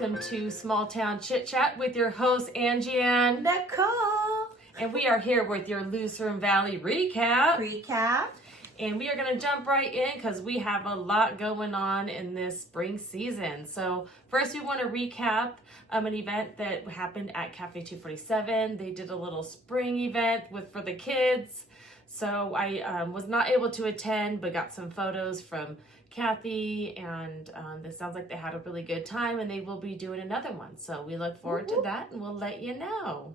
welcome to Small Town Chit Chat with your host Angie and Nicole. And we are here with your Lucerne Valley recap. And we are going to jump right in because we have a lot going on in this spring season. So first we want to recap an event that happened at Cafe 247. They did a little spring event for the kids. So I was not able to attend, but got some photos from Kathy, and it sounds like they had a really good time, and they will be doing another one. So we look forward to that, and we'll let you know.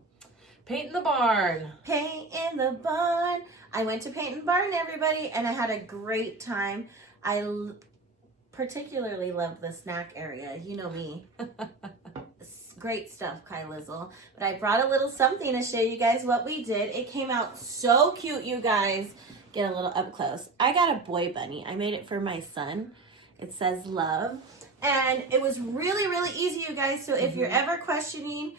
Paint in the Barn. Paint in the Barn. I went to Paint in the Barn, everybody, and I had a great time. I particularly loved the snack area. You know me. Great stuff, Kai Lizzle. But I brought a little something to show you guys what we did. It came out so cute, you guys. Get a little up close. I got a boy bunny. I made it for my son. It says love. And it was really, really easy, you guys. So if you're ever questioning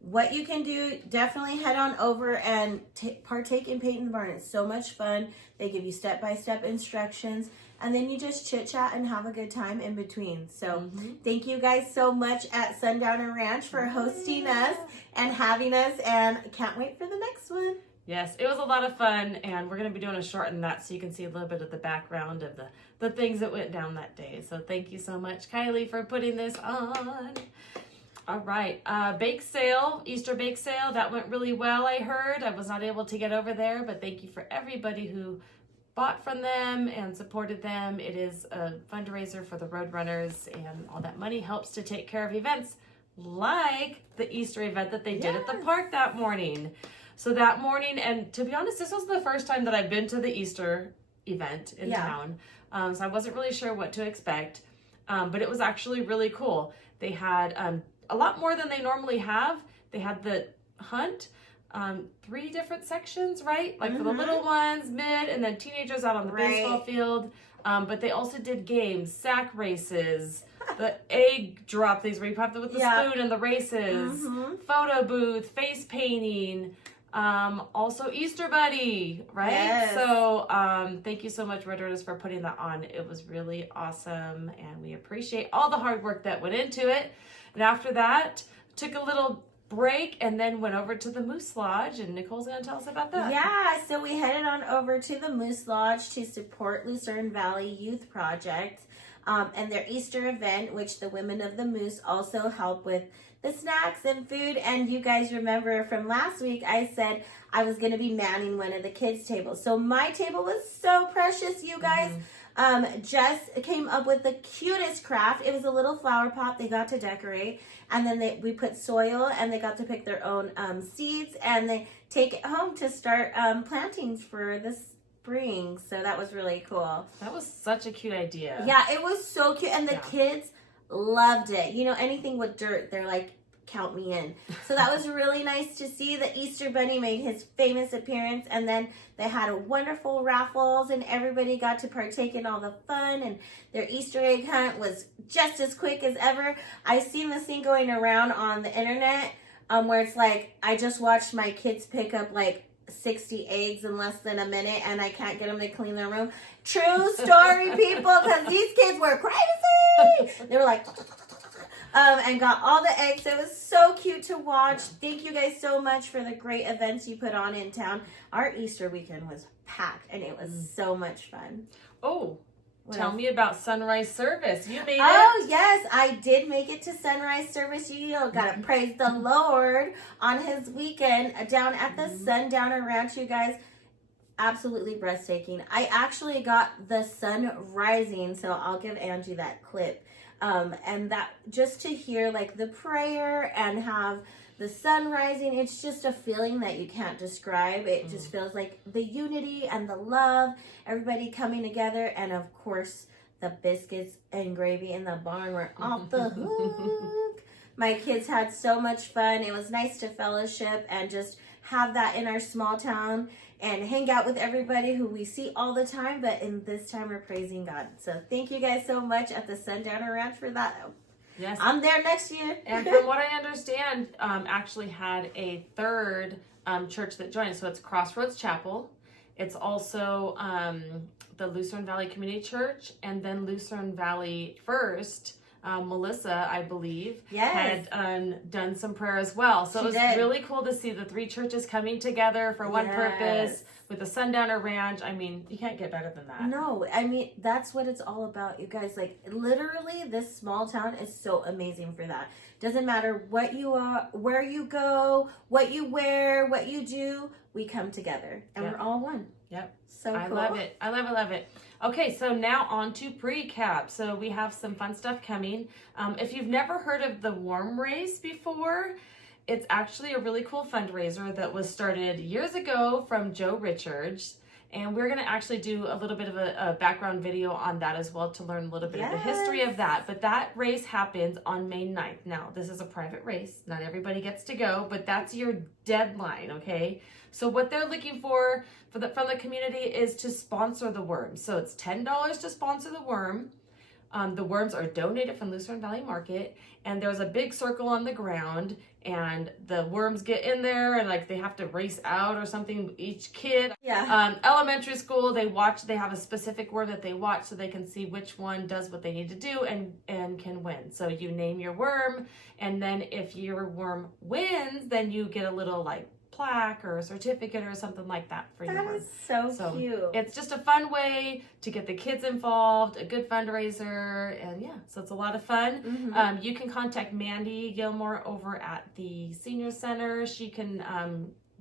what you can do, definitely head on over and partake in Paint in the Barn. It's so much fun. They give you step-by-step instructions. And then you just chit-chat and have a good time in between. So thank you guys so much at Sundowner Ranch for hosting us and having us. And I can't wait for the next one. Yes, it was a lot of fun, and we're going to be doing a short on that so you can see a little bit of the background of the things that went down that day. So thank you so much, Kylie, for putting this on. All right, bake sale, Easter bake sale, that went really well, I heard. I was not able to get over there, but thank you for everybody who bought from them and supported them. It is a fundraiser for the Roadrunners, and all that money helps to take care of events like the Easter event that they did at the park that morning. So that morning, and to be honest, this was the first time that I've been to the Easter event in town. So I wasn't really sure what to expect, but it was actually really cool. They had a lot more than they normally have. They had the hunt, 3 different sections, right? Like for the little ones, mid, and then teenagers out on the baseball field. But they also did games, sack races, the egg drop things where you pop them with the spoon and the races, photo booth, face painting, also Easter Bunny, right? Yes. So thank you so much, Roadrunners, for putting that on. It was really awesome, and we appreciate all the hard work that went into it. And after that, took a little break and then went over to the Moose Lodge, and Nicole's going to tell us about that. Yeah, so we headed on over to the Moose Lodge to support Lucerne Valley Youth Project and their Easter event, which the women of the Moose also help with the snacks and food. And you guys remember from last week, I said I was going to be manning one of the kids' tables. So my table was so precious, you guys. Jess came up with the cutest craft. It was a little flower pot they got to decorate, and then we put soil, and they got to pick their own seeds, and they take it home to start plantings for the spring. So that was really cool. That was such a cute idea. Yeah, it was so cute, and the kids loved it. You know, anything with dirt, they're like, count me in. So that was really nice to see. The Easter Bunny made his famous appearance, and then they had a wonderful raffles, and everybody got to partake in all the fun, and their Easter egg hunt was just as quick as ever. I seen this thing going around on the internet where it's like, I just watched my kids pick up like 60 eggs in less than a minute, and I can't get them to clean their room. True story, people, because these kids were crazy. They were like, and got all the eggs. It was so cute to watch. Thank you guys so much for the great events you put on in town. Our Easter weekend was packed, and it was so much fun. Oh, tell me about sunrise service. You made it. Oh, yes, I did make it to sunrise service. You know, gotta praise the Lord on his weekend down at the Sundowner Ranch, you guys. Absolutely breathtaking. I actually got the sun rising, so I'll give Angie that clip. And that just to hear like the prayer and have the sun rising, it's just a feeling that you can't describe. It just feels like the unity and the love, everybody coming together, and of course the biscuits and gravy in the barn were off the hook. My kids had so much fun. It was nice to fellowship and just have that in our small town and hang out with everybody who we see all the time, but in this time we're praising God. So thank you guys so much at the Sundowner Ranch for that. Yes. I'm there next year. And from what I understand, actually had a third church that joined. So it's Crossroads Chapel. It's also the Lucerne Valley Community Church, and then Lucerne Valley First Melissa, I believe, Yes. had done some prayer as well. So She it was did. really cool to see the three churches coming together for one purpose with the Sundowner Ranch. I mean, you can't get better than that. No, I mean, that's what it's all about, you guys. Like, literally, this small town is so amazing for that. Doesn't matter what you are, where you go, what you wear, what you do, we come together and Yep. we're all one. Yep. So cool. I love it. I love it, love it. Okay, so now on to pre-cap. So we have some fun stuff coming. If you've never heard of the Worm Race before, it's actually a really cool fundraiser that was started years ago from Joe Richards. And we're going to actually do a little bit of a background video on that as well to learn a little bit of the history of that. But that race happens on May 9th. Now, this is a private race. Not everybody gets to go, but that's your deadline, okay? So what they're looking for from the community is to sponsor the worm. So it's $10 to sponsor the worm. The worms are donated from Lucerne Valley Market, and there's a big circle on the ground, and the worms get in there, and like they have to race out or something. Each kid, elementary school, they have a specific worm that they watch so they can see which one does what they need to do and can win. So you name your worm, and then if your worm wins, then you get a little like plaque or a certificate or something like that for your worm. That is so cute. It's just a fun way to get the kids involved, a good fundraiser, and yeah, so it's a lot of fun. Mm-hmm. You can contact Mandy Gilmore over at the Senior Center. She can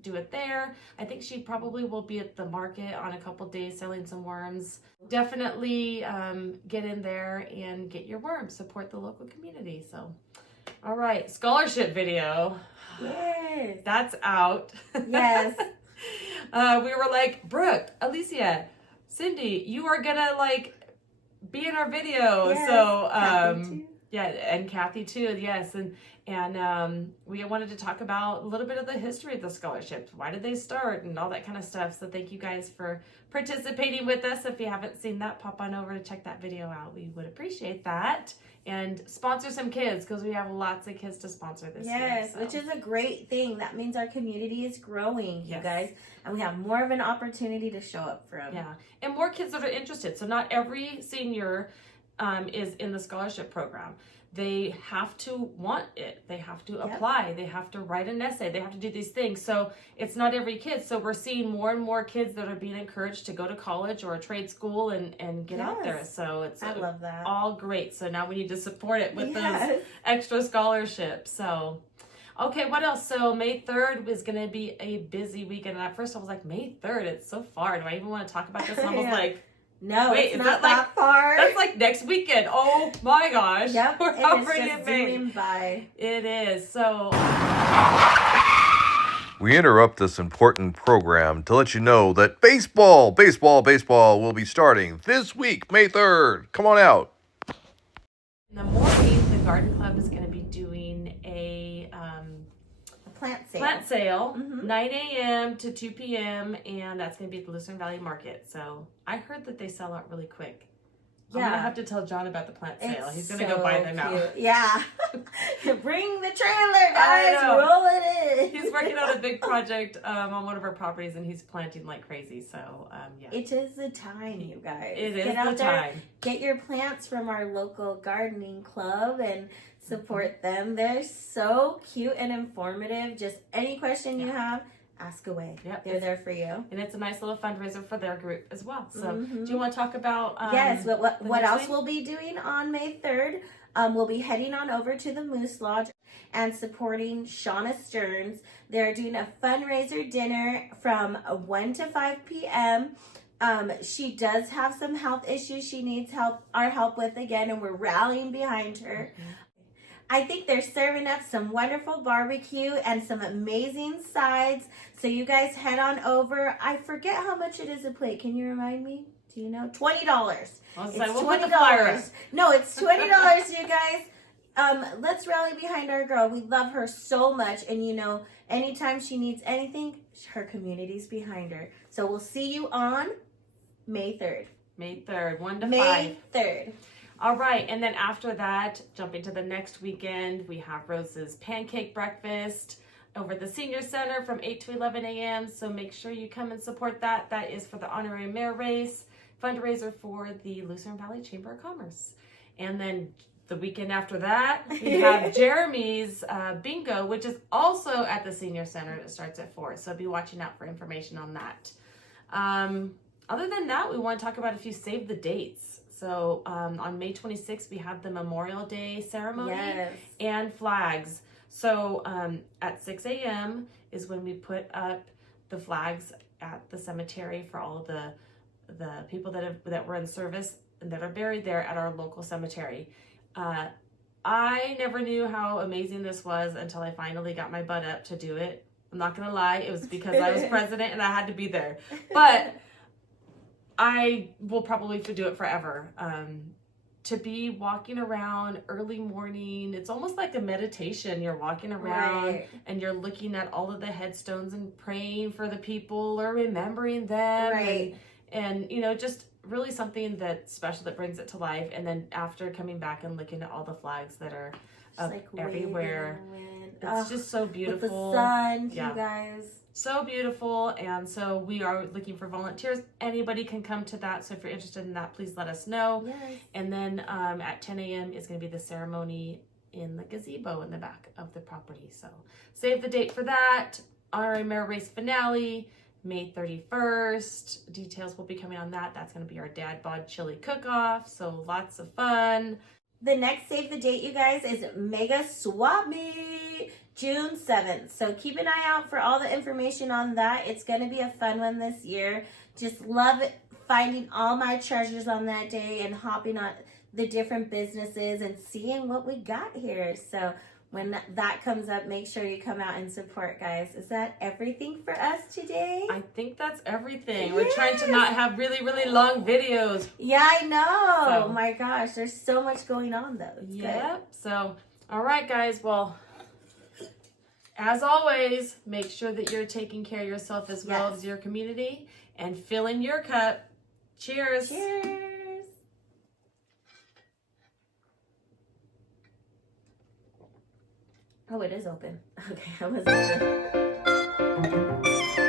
do it there. I think she probably will be at the market on a couple days selling some worms. Definitely get in there and get your worms. Support the local community. So, all right, scholarship video. Yes. That's out. Yes. We were like, Brooke, Alicia, Cindy, you are gonna like be in our video. Yes. So Kathy too. yeah, and Kathy too, yes. And we wanted to talk about a little bit of the history of the scholarships. Why did they start and all that kind of stuff. So thank you guys for participating with us. If you haven't seen that, pop on over to check that video out. We would appreciate that. And sponsor some kids because we have lots of kids to sponsor this year. Yes, So. which is a great thing. That means our community is growing, you Yes. guys, and we have more of an opportunity to show up for them. Yeah, and more kids that are interested. So not every senior is in the scholarship program. They have to want it. They have to apply. They have to write an essay. They have to do these things. So it's not every kid. So we're seeing more and more kids that are being encouraged to go to college or a trade school and get out there. So it's I love that. all great. So now we need to support it with those extra scholarships. So, okay, what else? So May 3rd is going to be a busy weekend. And at first I was like, May 3rd, it's so far. Do I even want to talk about this? And I was like, no, wait, it's is not that that far. that's like next weekend. Oh my gosh. Yep, We're it is already just in May. zooming by. It is. So We interrupt this important program to let you know that baseball will be starting this week, May 3rd. Come on out. in the morning, the garden club is going to be doing a Plant sale. plant sale, Mhm. 9 a.m. to 2 p.m. and that's going to be at the Lucerne Valley Market. So I heard that they sell out really quick. I'm Yeah. gonna have to tell John about the plant sale. It's He's gonna go buy them now. cute. Yeah. Bring the trailer, guys. know. Roll it in. He's working on a big project on one of our properties, and he's planting like crazy. So yeah, It is the time, you guys. it is Get out the there, time. get your plants from our local gardening club and support them. They're so cute and informative. Just any question you have, ask away. Yep. They're there for you. And it's a nice little fundraiser for their group as well. So, Mhm. do you want to talk about? Yes, but what next else thing? we'll be doing on May 3rd? We'll be heading on over to the Moose Lodge and supporting Shauna Stearns. They're doing a fundraiser dinner from 1 to 5 p.m. She does have some health issues she needs our help with again, and we're rallying behind her. I think they're serving up some wonderful barbecue and some amazing sides. So you guys head on over. I forget how much it is a plate. Can you remind me? Do you know? $20. Well, It's we'll put the flyer up. $20. No, it's $20, you guys. Let's rally behind our girl. We love her so much. And you know, anytime she needs anything, her community's behind her. So we'll see you on May 3rd. May 3rd, 1 to 5. May 3rd. All right, and then after that, jumping to the next weekend, we have Rose's Pancake Breakfast over at the Senior Center from 8 to 11 a.m. So make sure you come and support that. That is for the Honorary Mayor Race, fundraiser for the Lucerne Valley Chamber of Commerce. And then The weekend after that, we have Jeremy's bingo, which is also at the senior center. It starts at 4, so be watching out for information on that. Other than that, we want to talk about a few save the dates. So on May 26th, we have the Memorial Day ceremony and flags. So at 6 a.m. is when we put up the flags at the cemetery for all of the people that were in service and that are buried there at our local cemetery. I never knew how amazing this was until I finally got my butt up to do it. I'm not gonna lie, it was because I was president and I had to be there. But I will probably do it forever. To be walking around early morning, it's almost like a meditation. You're walking around and you're looking at all of the headstones and praying for the people or remembering them. And you know, just really something that's special that brings it to life. And then after coming back and looking at all the flags that are up like everywhere, it's just so beautiful. With the sun, you guys. So beautiful. And so we are looking for volunteers. Anybody can come to that. So if you're interested in that, please let us know. And then at 10 a.m. is going to be the ceremony in the gazebo in the back of the property. So save the date for that. Honorary Mayor Race finale, May 31st. Details will be coming on that. That's going to be our Dad Bod Chili Cook-Off. So lots of fun. The next save the date, you guys, is Mega Swap Meet, June 7th. So keep an eye out for all the information on that. It's going to be a fun one this year. Just love finding all my treasures on that day and hopping on the different businesses and seeing what we got here. So when that comes up, make sure you come out and support, guys. Is that everything for us today? I think that's everything. We're trying to not have really, really long videos. Yeah, I know. So, my gosh, there's so much going on, though. It's good. So, all right, guys. Well, as always, make sure that you're taking care of yourself as well as your community and filling your cup. Cheers. Cheers. Oh, it is open. Okay, I wasn't sure.